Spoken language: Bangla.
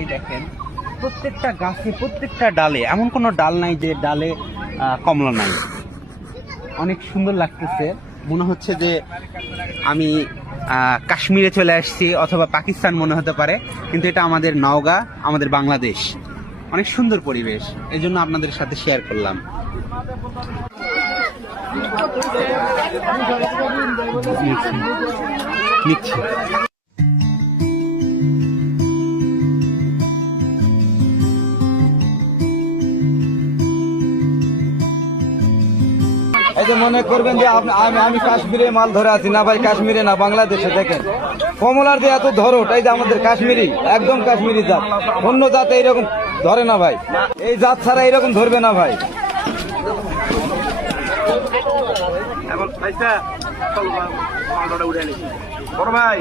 এই দেখেন প্রত্যেকটা গাছে প্রত্যেকটা ডালে এমন কোনো ডাল নাই যে ডালে কমলা নাই। অনেক সুন্দর লাগতেছে, মনে হচ্ছে যে আমি কাশ্মীরে চলে আসছি অথবা পাকিস্তান মনে হতে পারে, কিন্তু এটা আমাদের নওগাঁ, আমাদের বাংলাদেশ। অনেক সুন্দর পরিবেশ, এই জন্য আপনাদের সাথে শেয়ার করলাম। নিচ্ছি এই যে মনে করবেন যে আমি কাশ্মীরে মাল ধরে আছি না ভাই, কাশ্মীরে না বাংলাদেশে। দেখেন কমলার যে এত ধরো, এই যে আমাদের কাশ্মীরি, একদম কাশ্মীরি জাত, অন্য জাতে এইরকম ধরে না ভাই, এই জাত ছাড়া এইরকম ধরবে না ভাই। এখন ভাই